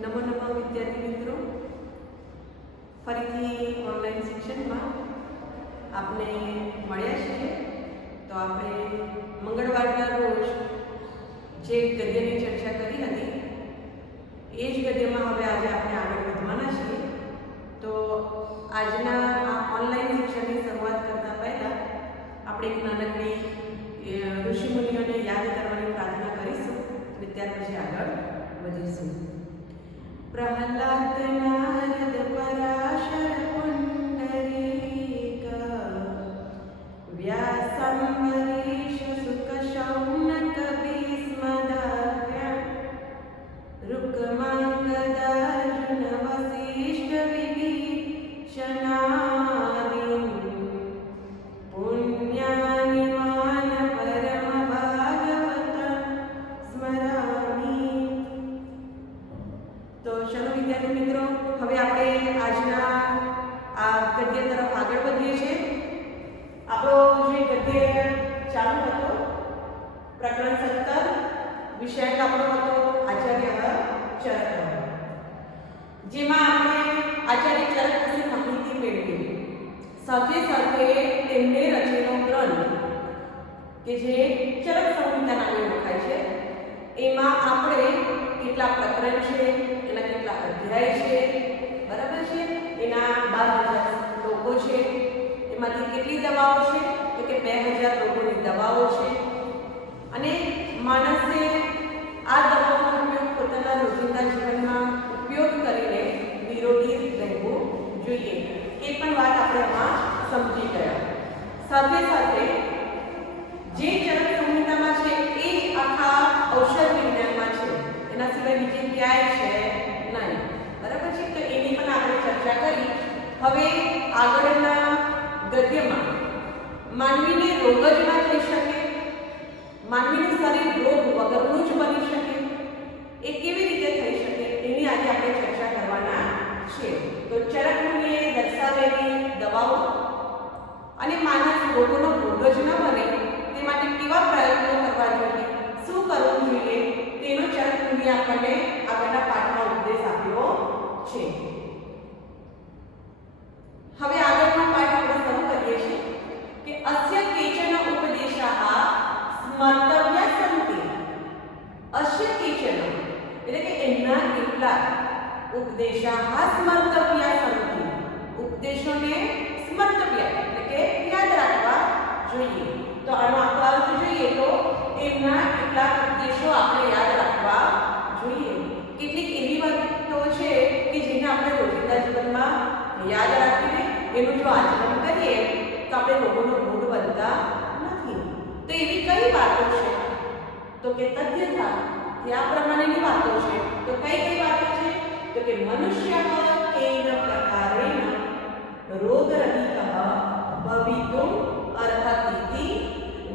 નમો નમઃ વિદ્યાર્થી મિત્રો, ફરીથી ઓનલાઈન શિક્ષણમાં આપણે મળ્યા છીએ. તો આપણે મંગળવારના રોજ જે ગદ્યની ચર્ચા કરી હતી એ જ ગદ્યમાં હવે આજે આપણે આગળ વધવાના છીએ. તો આજના આ ઓનલાઈન શિક્ષણની શરૂઆત કરતા પહેલાં આપણે એક નાનકડી ઋષિમુનિઓને યાદ કરવાની પ્રાર્થના કરીશું અને ત્યાર પછી આગળ વધીશું. પ્રહલાદ નારદ પરાશર પુંડરીક વ્યાસંબરીશ સુક શૌનક ભીષ્મદાવ્ય રુક્માંગદાર્જુન વસિષ્ઠ વિભીષણાદિ પુણ્યાનિ માન પરમ ભાગવત સ્મરામિ. તો ચલો વિદ્યાર્થી મિત્રો, હવે આપણે આજના આ ગદ્ય તરફ આગળ વધીએ છીએ. આપણો જે ગદ્ય ચાલુ હતો પ્રકરણ 17, વિષય આપણો હતો આચાર્ય ચરક, જેમાં આપણે આચાર્ય ચરક વિશે માહિતી મેળવી. સાથે સાથે તેમને રચેલો ગ્રંથ કે જે ચરક સંહિતા નામે ઓળખાય છે, એમાં આપણે કેટલા પ્રકરણ છે, એના કેટલા અધ્યાય છે, બરાબર છે, એના 12,000 શ્લોકો છે, એમાંથી કેટલી દવાઓ છે તો કે 2,000 રોગોની દવાઓ છે, અને માણસે આ દવાઓનો ઉપયોગ પોતાના રોજિંદા જીવનમાં ઉપયોગ કરીને નિરોગી રહેવું જોઈએ. એ પણ વાત આપણે આમાં સમજી ગયા. સાથે સાથે જે ચરક સંહિતામાં છે એ જ આખા ઔષધ વિજ્ઞાનમાં છે, એના સિવાય બીજે ક્યાંય છે નહીં, બરાબર છે. તો એની પણ આપણે ચર્ચા કરી. હવે આગળના ગદ્યમાં માનવીને રોગ જ ના થઈ શકે, માનવીનું શરીર રોગ વગરનું જ બની શકે, એ કેવી રીતે થઈ શકે એની આજે આપણે ચર્ચા કરવાના છે. તો ચરક મુનિએ દર્શાવેલી દવાઓ અને માનવ રોગોનો ભોગ જ ન બને તે માટે કેવા પ્રયત્નો કરવા જોઈએ, શું કરવું જોઈએ, તેનો ચરક મુનિએ આપણને આગળના પાઠમાં ઉપદેશ આપ્યો છે. હવે આગળનો પાઠ આપણે શરૂ કરીએ છીએ કે અસ્ય કેચન ઉપદેશાઃ સ્મર્તવ્ય સંતિ. અસ્ય કેચન એટલે કે એમના કેટલાક ઉપદેશાઃ સ્મર્તવ્ય સંતિ, ઉપદેશોને સ્મર્તવ્ય એટલે કે યાદ રાખવા જોઈએ. તો આનો આખો અર્થ જોઈએ તો એમના કેટલાક ઉપદેશો આપણે યાદ રાખવા જોઈએ. કેટલીક એવી વાતો છે કે જેને આપણે રોજિંદા જીવનમાં યાદ રાખીને એનું જો આચરણ કરીએ તો આપણે રોગોનો ભોગ બનતા નથી. તો એવી કઈ વાતો છે તો કે તદ્યથા, ત્યાં પ્રમાણેની વાતો છે. તો કઈ કઈ વાતો છે તો કે મનુષ્ય કેન પ્રકારેણ રોગરહિતઃ ભવિતુમ અર્હતિ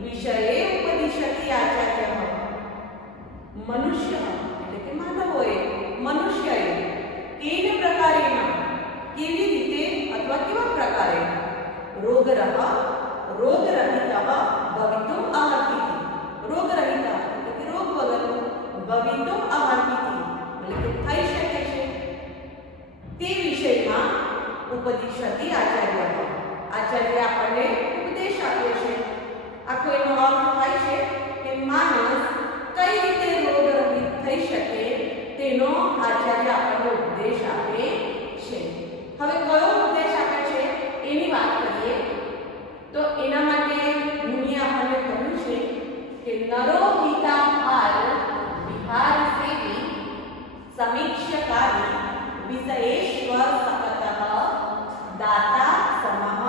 વિષયે ઉપદિશતિ આચાર્ય. મનુષ્ય એટલે કે માનવોએ, મનુષ્યએ કેન પ્રકારેણ કેવી રીતે અથવા કેવા પ્રકારે રોગરહિત ભવિતુમ અર્હતિ, રોગરહિત એટલે કે રોગ વગરનું, ભવિતુમ અર્હતિ એટલે કે થઈ શકે છે તે વિષયમાં ઉપદિશતિ આચાર્ય. આચાર્ય આપણને ઉપદેશ આપ્યો છે. આખો એનો અર્થ થાય છે કે માણસ કઈ રીતે રોગરહિત થઈ શકે તેનો આચાર્ય આપણને ઉપદેશ આપે છે. હવે કયો ઉપદેશ આપે છે એની વાત કરીએ તો એના માટે મુનિએ આપણને કહ્યું છે કે નરો હિતાહાર વિહાર સેવી સમીક્ષકારી વિષયેશ્વર સકતઃ દાતા સમઃ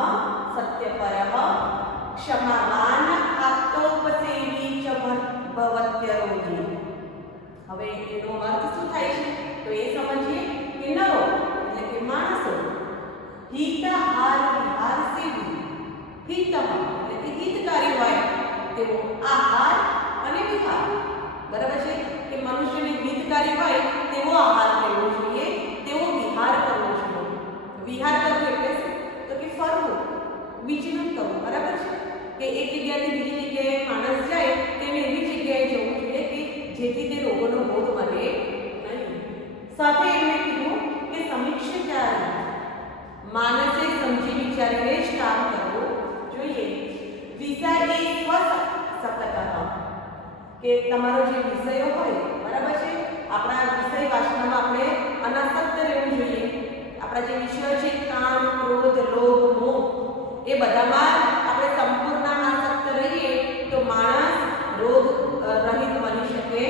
સત્યપરઃ ક્ષમાવાન આપ્તોપસેવી ચ ભવત્યરોગી. હવે એનો અર્થ શું થાય છે તો એ સમજીએ કે નરો એટલે કે માણસો, હિતાહાર વિહાર સેવી, હિત એટલે કે હિતકારી હોય તેવો આહાર અને વિહાર, બરાબર છે કે મનુષ્યને હિતકારી હોય તેવો આહાર લેવો જોઈએ, તેવો વિહાર કરવો જોઈએ. વિહાર કરવો એટલે શું તો કે ફરવું, વિચરણ કરવું, બરાબર છે કે એક જગ્યાએથી બીજી જગ્યાએ માણસ જાય તેને એવી જગ્યાએ જવું જોઈએ કે જેથી તે રોગોનો ભોગ બને નહીં. સાથે એમણે કીધું કે સમીક્ષાચારી માણસે સમજી વિચારીને જ કામ કરવું જોઈએ. વિષય એ સ્વસક્તતા કે તમારો જે વિષયો હોય બરાબર છે, આપણા વિષય વાસનામાં આપણે અનાસક્ત રહેવું જોઈએ. આપણા જે વિષયો છે કામ, ક્રોધ, લોભ, મોહ એ બધામાં આપણે સંપૂર્ણ અનાસક્ત રહીએ તો માણસ રોગ રહિત બની શકે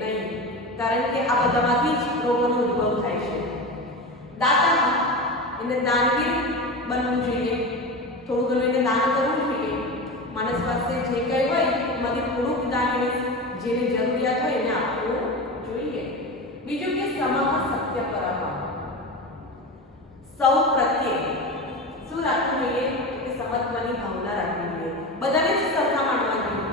નહીં, કારણ કે આ બધામાંથી જ રોગોનો ઉદ્ભવ થાય છે. દાતા એને દાનવીર બનવું જોઈએ, થોડું ઘણું એને દાન કરવું જોઈએ. માણસ પાસે જે કંઈ હોય એમાંથી થોડુંક દાન એને જેને જરૂરિયાત હોય એને આપવું જોઈએ. બીજું કે સમામાં સત્ય પરમ, સૌ પ્રત્યે શું રાખવું જોઈએ કે સમત્વની ભાવના રાખવી જોઈએ. બધાને જ સરખા માનવા જોઈએ,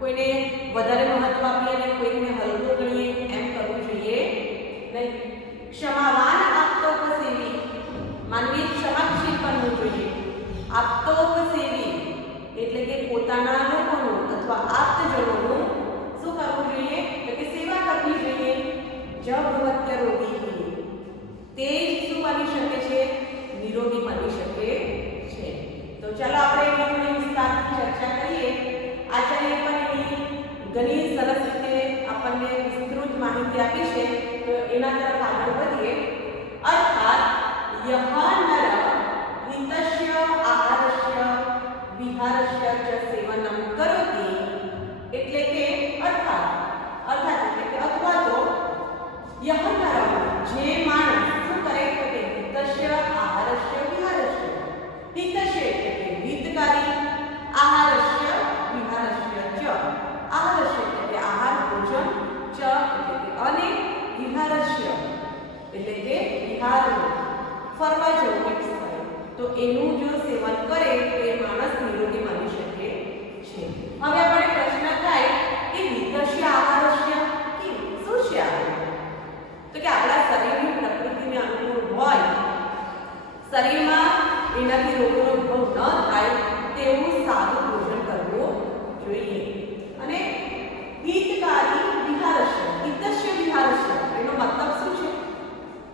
કોઈને વધારે મહત્વ આપીએ અને કોઈને હલકો ગણીએ એમ કરવું જોઈએ નહીં. ક્ષમાવાન આપતોપસેવી, માનવી ક્ષમાશીલ બનવું જોઈએ. આપતોપસેવી એટલે કે પોતાના લોકોનું અથવા આપ્તજનોનું શું કરવું જોઈએ તો કે સેવા કરવી જોઈએ. જભવત્ય રોગી તે જ શું બની શકે છે, નિરોગી બની શકે છે. તો ચાલો આપણે એની વિસ્તારથી ચર્ચા કરીએ. આચાર્ય પણ એની ઘણી સરસ રીતે આપણને વિસ્તૃત માહિતી આપી છે, તો એના તરફ આગળ વધીએ. અર્થાત યહ નર હિતસ્ય આહારસ્ય વિહારસ્ય ચ સેવનમ કરોતિ, એટલે કે અર્થાત એટલે કે અથવા તો યહ નર જે માણસ શું કરે તો કે હિતસ્ય આહારસ્ય વિહારસ્ય, હિતસ્ય એટલે કે હિતકારી, આહારસ્ય વિહારસ્ય ચ, આહારસ્ય એટલે કે આહાર ભોજન, ચ એટલે કે અને વિહારસ્ય એટલે કે વિહારનું ફરવા જવું મિક્સ કરે તો એનું જો સેવન કરે તો એ માણસ નિરોગી બની શકે છે. હવે આપણે પ્રશ્ન થાય કે હિતસ્ય આહારસ્ય કે શું છે આ? તો કે આપણા શરીરની પ્રકૃતિને અનુકૂળ હોય, શરીરમાં એનાથી રોગોનો ઉદ્ભવ ન થાય તેવું સાદું ભોજન કરવું જોઈએ. અને હિતકારી વિહારસ્ય, હિતસ્ય વિહારસ્ય એનો મતલબ શું છે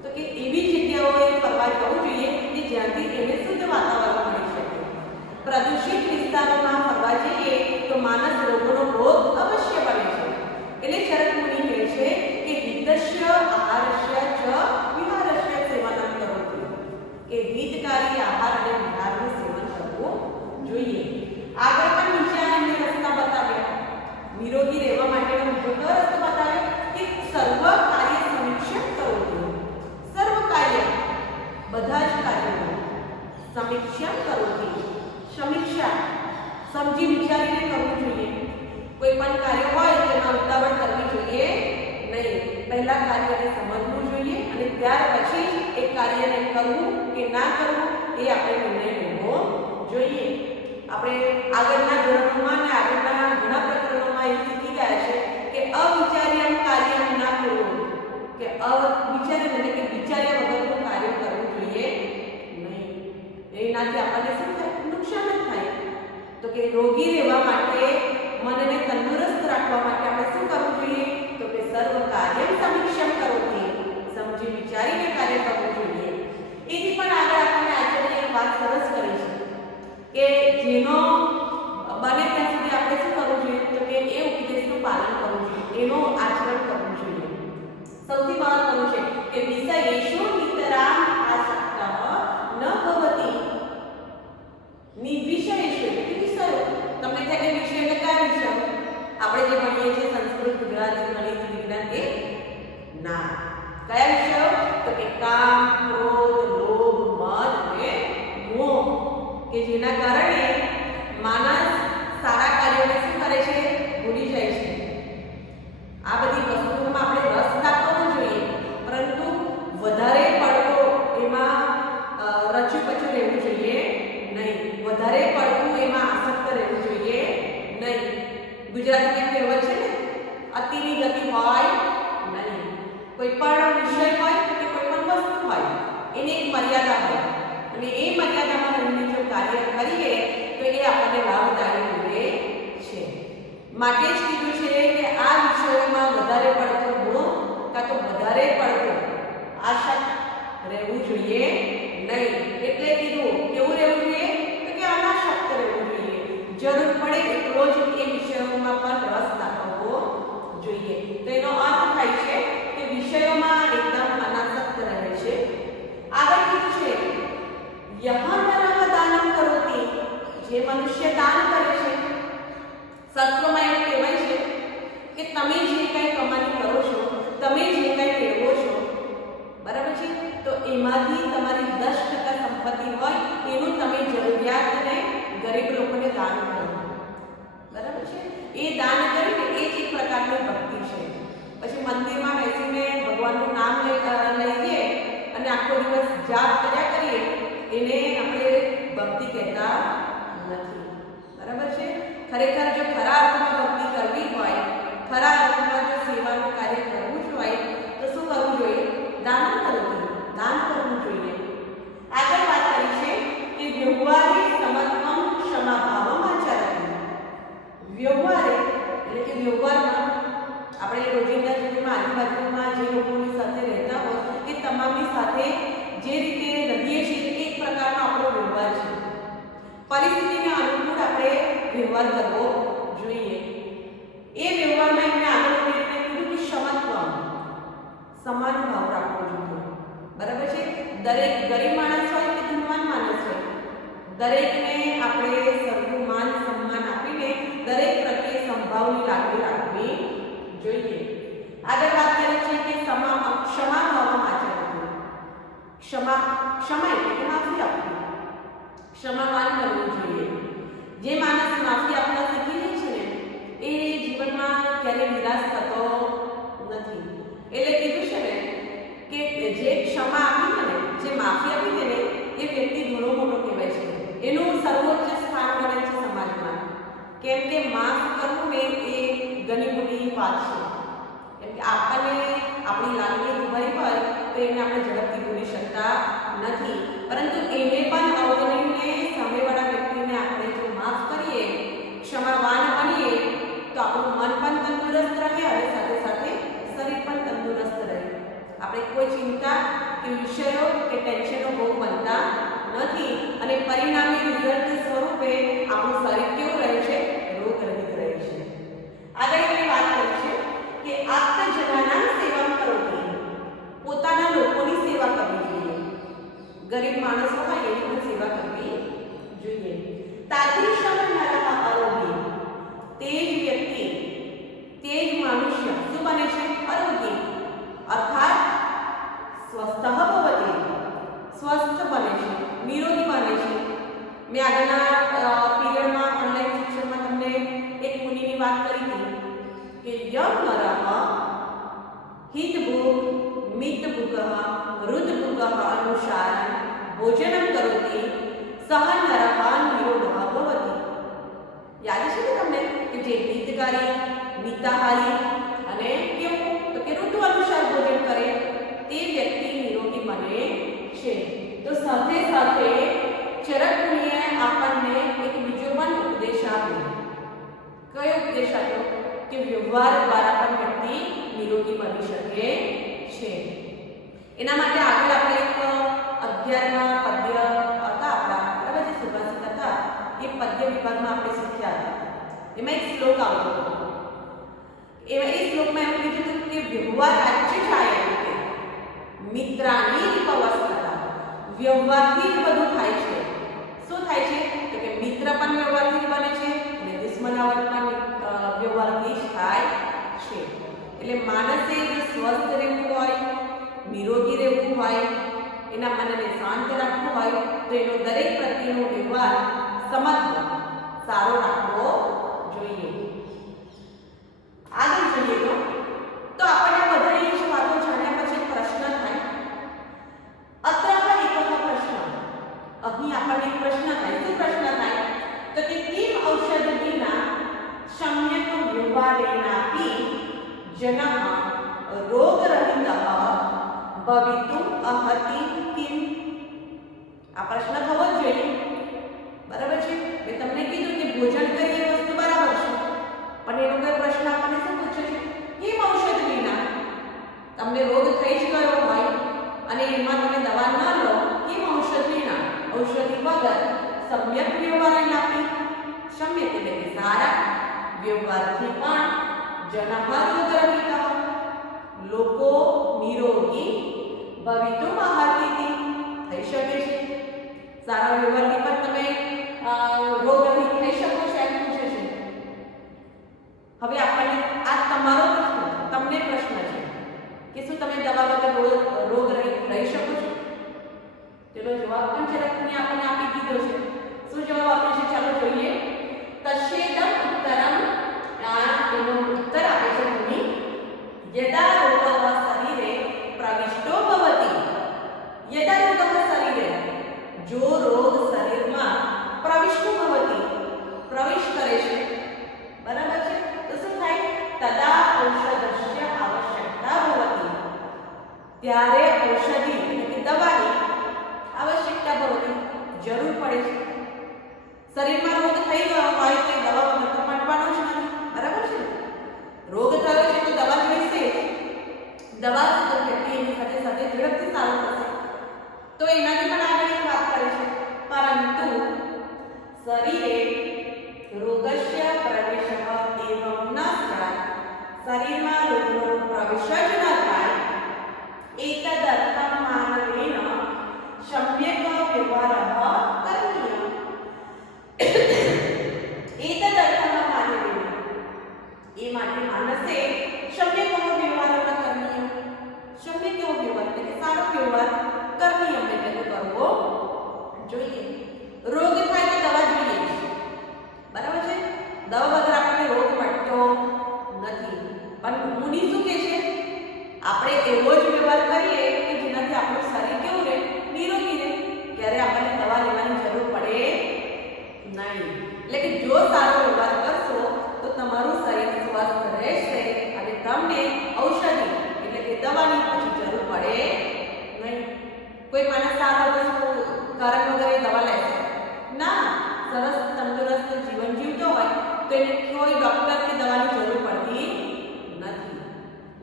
તો કે એવી જગ્યાઓએ ફરવા જવું જોઈએ કે જ્યાંથી એને શુદ્ધ વાતાવરણ મળી શકે. પ્રદૂષિત વિસ્તારોમાં ફરવા જઈએ તો માણસ રોગોનો ભોગ અવશ્ય બને છે. એટલે ચરક મુનિ કહે છે કે હિતસ્ય આહારસ્ય ચ વિહારસ્ય સેવનમ કરોતિ, કે હિતકારી આહાર અને વિહારનું સેવન કરવું જોઈએ. આગળ પણ નીચે એમને રસ્તા બતાવ્યા, નિરોગી રહેવા માટેનો બીજો રસ્તો બતાવ્યો કે સર્વ કાર્ય સમીક્ષા કરોતિ, સર્વ કાર્ય બધા જ કાર્યોનું સમીક્ષા કરોતિ, સમીક્ષા સમજી વિચારીને કરવું જોઈએ. કોઈ પણ કાર્ય હોય તેમાં ઉતાવળ કરવી જોઈએ નહીં. પહેલા કાર્યને સમજવું જોઈએ અને ત્યાર પછી એ કાર્યને કરવું કે ના કરવું એ આપણે નિર્ણય લેવો જોઈએ. આપણે આગળના ધોરણોમાં અને આગળના ઘણા પ્રકરણોમાં એ શીખી ગયા છે કે અવિચાર્યમ કાર્યમ ના કરવું, કે અવિચાર્ય એટલે કે વિચાર્યા વગરનું કાર્ય કરવું જોઈએ નહીં. એનાથી આપણને શું થાય, નુકસાન જ થાય. તો કે રોગી રહેવા માટે, મનને તંદુરસ્ત રાખવા માટે આપણે શું કરવું જોઈએ તો કે સર્વ કાર્ય સમીક્ષા કરોતિ, સમજી વિચારીને કાર્ય કરવું જોઈએ. એથી પણ આગળ આપણને આચાર્ય એક વાત સરસ કરી છે કે જેનો બને ત્યાં સુધી આપણે શું કરવું જોઈએ તો કે એ ઉપદેશનું પાલન કરવું જોઈએ, એનું આચરણ કરવું જોઈએ. સૌથી મહત્વનું છે કે વિષયેષુ નિતરામ આસક્તઃ ન ભવતિ, વિષયેષુ એટલે વિષયો. તમને થાય કે વિષય એટલે કયા વિષયો આપણે જે ભણીએ છીએ સંસ્કૃત, ગુજરાતી, ગણિત, વિજ્ઞાન, એ ના. કયા વિષયો તો કે કામ, ક્રોધ, લોભ, મદ અને મોહ, કે જેના કારણે માણસ સારા કાર્યોને શું કરે છે, ભૂલી જાય છે. આ બધી વસ્તુઓમાં આપણે રસ દાખવવો જોઈએ, પરંતુ વધારે પડતો એમાં રચ્યું-પચ્યું રહેવું જોઈએ નહીં, વધારે પડતું એમાં આસક્ત રહેવું જોઈએ નહીં. ગુજરાતીમાં કહેવત છે ને, અતિની ગતિ હોય નહીં. કોઈ પણ વિષય હોય કે કોઈ પણ વસ્તુ હોય એની એક મર્યાદા હોય અને એ મર્યાદામાં રહીને જો કાર્ય કરીએ તો એ આપણને લાભદાયી રહે છે. માટે જ કીધું છે કે આ વિષયોમાં વધારે પડતો મોહ કાં તો વધારે પડતો જે મનુષ્ય દાન કરે છે, શાસ્ત્રોમાં એવું કહેવાય છે કે તમે જે કંઈ કમાણી કરો છો, તમે જે કંઈ મેળવો છો, બરાબર છે, તો એમાંથી તમારી 10% સંપત્તિ હોય એનું તમે જરૂરિયાત અને ગરીબ લોકોને દાન કરો, બરાબર છે. એ દાન કરીને એ જ એક પ્રકારની ભક્તિ છે. પછી મંદિરમાં બેસીને ભગવાનનું નામ લઈએ અને આખો દિવસ જાપ કર્યા કરીએ એને આપણે ભક્તિ કહેતા નથી, બરાબર છે. ખરેખર જો ખરા અર્થમાં ભક્તિ કરવી હોય, ખરા અર્થમાં જો સેવાનું કાર્ય કરવું જ હોય તો શું કરવું જોઈએ? દાન કરવું જોઈએ. આગળ વાત કરી છે કે વ્યવહારે સમત્વમ ક્ષમાભાવમ આચરતી. વ્યવહારે એટલે કે વ્યવહારમાં આપણે રોજિંદા જીવનમાં આજુબાજુમાં જે લોકોની સાથે રહેતા હોય એ તમામની સાથે જે રીતે રહીએ છીએ એક પ્રકારનો આપણો વ્યવહાર છે. પરિસ્થિતિને અનુકૂળ આપણે વ્યવહાર કરવો જોઈએ. એ વ્યવહારમાં એમને આગળ વધીને કીધું કે ક્ષમત્વમ, સમાન ભાવ રાખવો જોઈએ, બરાબર છે. દરેક ગરીબ માણસ હોય કે ધનવાન માણસ હોય, દરેકને આપણે સરખું માન સન્માન આપીને દરેક પ્રત્યે સંભાવની લાગણી રાખવી જોઈએ. આગળ વાત કરી છે કે ક્ષમા ભાવમાં આચરવું. ક્ષમા એટલે કે માફી આપવી, ક્ષમાવાન બનવું જોઈએ. જે માણસ માફી આપતા શીખી લે છે ને એ જીવનમાં ક્યારેય નિરાશ થતો નથી. એટલે કીધું છે ને કે જે ક્ષમા આપી દે ને, જે માફી આપી દે ને એ વ્યક્તિ ઘણો મોટો કહેવાય છે. એનું સર્વોચ્ચ સ્થાન મળે છે સમાજમાં. કેમ કે માફ કરવું ને એ ઘણી મોટી વાત છે. કેમ કે આપણને આપણી લાગણી દુભાઈ હોય તો એને આપણે ઝડપથી ભૂલી શકતા નથી, પરંતુ એને પણ અવગણીને સામેવાળા વ્યક્તિને આપણે જો માફ કરીએ, ક્ષમાવાન બનીએ તો આપણું મન પણ તંદુરસ્ત રહે અને સાથે સાથે શરીર પણ તંદુરસ્ત રહે. આપણે કોઈ ચિંતા કે વિષયો કે ટેન્શનનો ભોગ બનતા નથી અને પરિણામી રિઝલ્ટ સ્વરૂપે આપણું શરીર કેવું રહે છે? રોગરહિત રહે છે. આગળ એની વાત કરી છે કે આત્મજનાના સેવા કરવી, પોતાના લોકોની સેવા કરવી જોઈએ. ગરીબ માણસો હોય એની પણ સેવા કરવી જોઈએ. તાદૃશમ નરઃ આરોગી, તે જ વ્યક્તિ, તે જ મનુષ્ય શું બને છે? આરોગી, અર્થાત સ્વસ્થ ભવતિ, સ્વસ્થ બને છે, નિરોગી બને છે. મેં આગળના પીરિયડમાં ઓનલાઈન શિક્ષણમાં તમને એક મુનિની વાત કરી હતી કે યમ નરઃ હિતભુક મિતભુક હૃદભુક અનુસારં ભોજનમ કરોતિ સહ નરઃ નિરોગઃ ભવતિ. યાદ છે ને તમને કે જે હિતકારી, મિતાહારી અને કેવું તો કે ઋતુ અનુસાર ભોજન કરે તે વ્યક્તિ નિરોગી બને છે. તો સાથે સાથે ચરક મુનિએ આપણને એક બીજો પણ ઉપદેશ આપ્યો. કયો ઉપદેશ આપ્યો? કે વ્યવહાર દ્વારા પણ વ્યક્તિ નિરોગી બની શકે છે. એના માટે આગળ આપણે એક 11મા પદ્ય હતા આપણા, બરાબર છે, સુભાષિત હતા, એ પદ્ય વિભાગમાં આપણે શીખ્યા હતા. એમાં એક શ્લોક આવતો હતો. એ શ્લોકમાં એવું કીધું હતું કે વ્યવહાર રાજ્ય જાય કે મિત્રાની વિપવસ્તતા, વ્યવહારથી જ બધું થાય છે. શું થાય છે? તો કે મિત્ર પણ વ્યવહારથી જ બને છે અને દુશ્મનાવટ પણ વ્યવહારથી જ થાય છે. એટલે માણસે જો સ્વસ્થ રહેવું હોય, નિરોગી રહેવું હોય, એના મનને શાંત રાખવું હોય તો એનો દરેક પ્રત્યેનો વ્યવહાર સમત્વ સારો રાખવો જોઈએ. આગળ જોઈએ તો આપણને બધાની જ વાતો જાણ્યા પછી પ્રશ્ન થાય. અત્ર એક પ્રશ્ન, અહીં આપણને એક પ્રશ્ન થાય. શું પ્રશ્ન થાય? તો કે કિમ ઔષધ વિના સમ્યક વ્યવહારેણાપી જનઃ રોગરહિતઃ ભવિતુમ અર્હતિ કિમ? આ પ્રશ્ન થવો જ જોઈએ, બરાબર છે. મેં તમને કીધું કે ભોજન કરીએ વસ્તુ બરાબર છે, પણ એનો કોઈ પ્રશ્ન આપણને શું પૂછે છે? કેમ ઔષધ વિના તમને રોગ થઈ જ ગયો હોય અને એમાં તમે દવા ન લો, કેમ ઔષધ વિના, ઔષધિ વગર સમ્યક વ્યવહારેણાપી, સમ્યક એટલે કે સારા વ્યવહારથી પણ જનઃ રોગરહિતઃ, લોકો નિરોગી ભવિતુમ અર્હતિ થઈ શકે છે. સારા વ્યવહારથી પણ તમે રોગરહિત થઈ શકો છો એમ પૂછે છે. હવે આપણને આ તમારો પ્રશ્ન, તમને પ્રશ્ન છે કે શું તમે દવા વગર રોગરહિત રહી શકો છો? તેનો જવાબ પણ જરાકને આપણને આપી દીધો છે. શું જવાબ આપ્યો છે? ચાલો જોઈએ. તસ્યેદમ ઉત્તરમ, એનો ઉત્તર આપે છે મુનિ, યદા રોગઃ શરીરે પ્રવિષ્ટો ભવતિ. યદા રોગઃ શરીરે, જો રોગ શરીરમાં પ્રવિષ્ટો ભવતિ, પ્રવેશ કરે છે, બરાબર છે, તો શું થાય? તદા ઔષધસ્ય આવશ્યકતા ભવતિ, ત્યારે ઔષધિ એટલે કે દવાની આવશ્યકતા ભવતિ, જરૂર પડે છે. શરીરમાં રોગ થઈ ગયો હોય તો દવા વગર તો મટવાનો જ નથી, બરાબર છે. રોગ થયો છે તો દવા જોઈશે. દવા તો વ્યક્તિ એની સાથે સાથે ઝડપથી સારું થશે, તો એનાથી પણ આગળ એક વાત કરે છે. પરંતુ શરીરે રોગસ્ય પ્રવેશ એવં ન સ્યાત્, શરીરમાં રોગનો પ્રવેશ જ ન થાય, એતદર્થં માનવેન સમ્યક વ્યવહારઃ કरणीयः. એતદર્થં માનવેન, એ માટે માનસે સમ્યક વ્યવહારઃ કरणीयः. સમ્યક વ્યવહાર એટલે કે સારો વ્યવહાર, કरणीयः એટલે કરવો જોઈએ. રોગ થાય તો દવા જોઈએ, બરાબર છે. દવા વગર આપણને રોગ મટતો નથી. પણ મુનિ શું કહે છે? આપણે એવો જ વ્યવહાર કરીએ કે જેનાથી આપણું શરીર કેવું રહે? નિરોગી રહે. ત્યારે આપણને દવા લેવાની જરૂર પડે નહીં. એટલે કે જો સારો વ્યવહાર કરશો તો તમારું શરીર સ્વસ્થ રહેશે અને તમને ઔષધિ એટલે કે દવાની પછી જરૂર પડે નહીં. કોઈ માણસ સારો કારણ વગર દવા લેશે ના, સરસ તંદુરસ્ત જીવન જીવતો હોય તો એને કોઈ ડોક્ટર કે દવાની જરૂર પડતી નથી.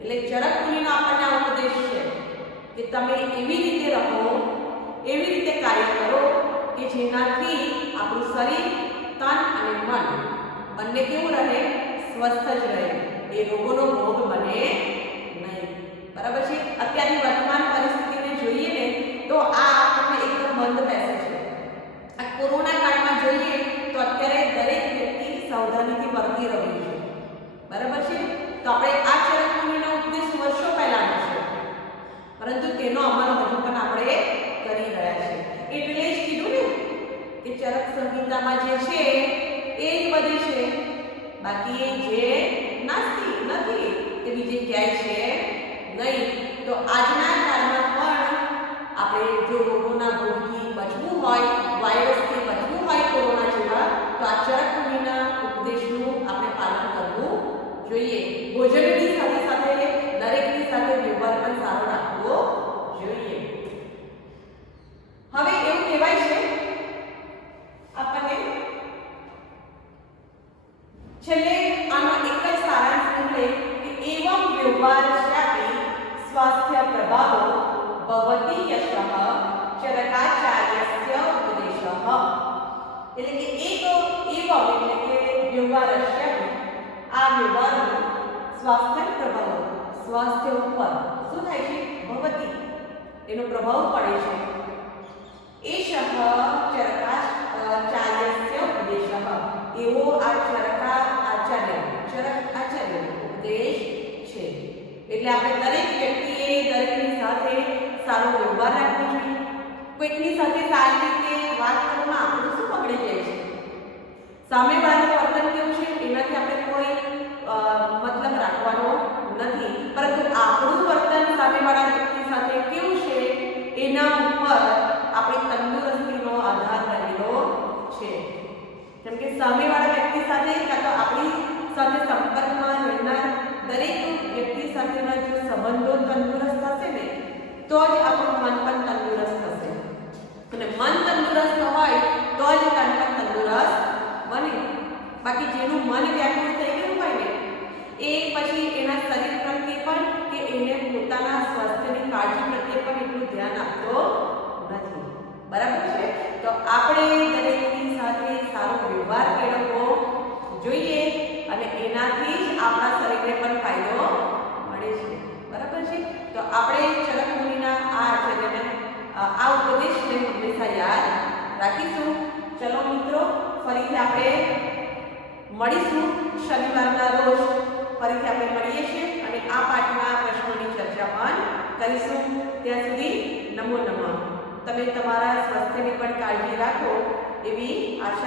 એટલે ચરક મુનિનો આપણને આ ઉપદેશ છે કે તમે એવી રીતે રહો, એવી રીતે કાર્ય કરો કે જેનાથી આપણું શરીર, તન અને મન બંને કેવું રહે? સ્વસ્થ જ રહે. એ રોગોનો ભોગ બને નહીં, બરાબર છે. અત્યારની વર્તમાન પરિસ્થિતિને જોઈએ ને તો આ આપણને એકદમ બંધ બેસે છે. આ કોરોના કાળમાં જોઈએ તો અત્યારે દરેક વ્યક્તિ સાવધાનીથી વર્તી રહ્યું છે, બરાબર છે. તો આપણે આ ચરક મુનિનો ઉપદેશ વર્ષો પહેલાનો છે, પરંતુ તેનો અમલ હજુ પણ આપણે કરી રહ્યા છે. એટલે જ કીધું ને કે ચરક સંહિતામાં જે છે એ જ બધી છે, બાકી જે નથી તે બીજે ક્યાંય છે નહીં. તો આજના કાળમાં પણ આપણે જો રોગોના ભોગથી બચવું હોય, વાયરસથી બચવું હોય કોરોના જેવા, તો આ ચરક મુનિના ઉપદેશનું આપણે પાલન કરવું જોઈએ. ભોજનની સાથે સાથે દરેકની સાથે વ્યવહાર પણ સારો રાખવો જોઈએ. હવે એવું કહેવાય છે આપણને છેલ્લે આનો એક જ સારાંશ નીકળે કે એવં વ્યવહારસ્યાપી સ્વાસ્થ્ય પ્રભાવો ભવતી યશઃ ચરકાચાર્યસ્ય ઉપદેશઃ. એટલે કે એક એવં એટલે કે વ્યવહારસ્યાપી, આ વ્યવહારનો સ્વાસ્થ્ય પ્રભાવ, સ્વાસ્થ્ય ઉપર શું થાય છે? ભવતી, એનો પ્રભાવ પડે છે. એષઃ ચરકાચાર્યસ્ય ઉપદેશઃ, એવો આ ચરક આચાર્ય ઉપદેશ છે. એટલે આપણે દરેક વ્યક્તિએ દરેકની સાથે સારો વ્યવહાર રાખવો જોઈએ. કોઈકની સાથે સારી રીતે વાત કરવામાં આપણું શું બગડી જાય છે? સામેવાળાનું વર્તન કેવું છે એનાથી આપણે કોઈ મતલબ રાખવાનો નથી, પરંતુ આપણું વર્તન સામેવાળા વ્યક્તિ સાથે કેવું છે એના ઉપર આપણી તંદુરસ્તીનો આધાર રહેલો છે. જેમ કે સામેવાળા વ્યક્તિ સાથે કાં તો આપણી સાથે સંપર્કમાં રહેનાર દરેક વ્યક્તિ સાથેના જો સંબંધો તંદુરસ્ત હશે ને તો જ આપણું મન પણ તંદુરસ્ત થશે. અને મન તંદુરસ્ત હોય તો જ તન પણ તંદુરસ્ત બને. બાકી જેનું મન વ્યાકુળ થઈ ગયું હોય ને એ પછી એના શરીર પ્રત્યે પણ કે એને પોતાના સ્વાસ્થ્યની કાળજી પ્રત્યે પણ એટલું ધ્યાન આપતો નથી, બરાબર છે. તો આપણે દરેકની સાથે સારો વ્યવહાર કેળવવો જોઈએ અને એનાથી જ આપણા શરીરને પણ ફાયદો મળે છે, બરાબર છે. તો આપણે ચરક મુનિના આ આચાર્યને આ ઉપદેશને હંમેશા યાદ રાખીશું. ચલો મિત્રો, ફરીથી આપણે મળીશું શનિવારના રોજ. ફરીથી આપણે મળીએ છીએ અને આ પાઠના પ્રશ્નોની ચર્ચા પણ કરીશું. ત્યાં સુધી નમો નમઃ. તમે તમારા સ્વાસ્થ્યની પણ કાળજી રાખો એવી આશા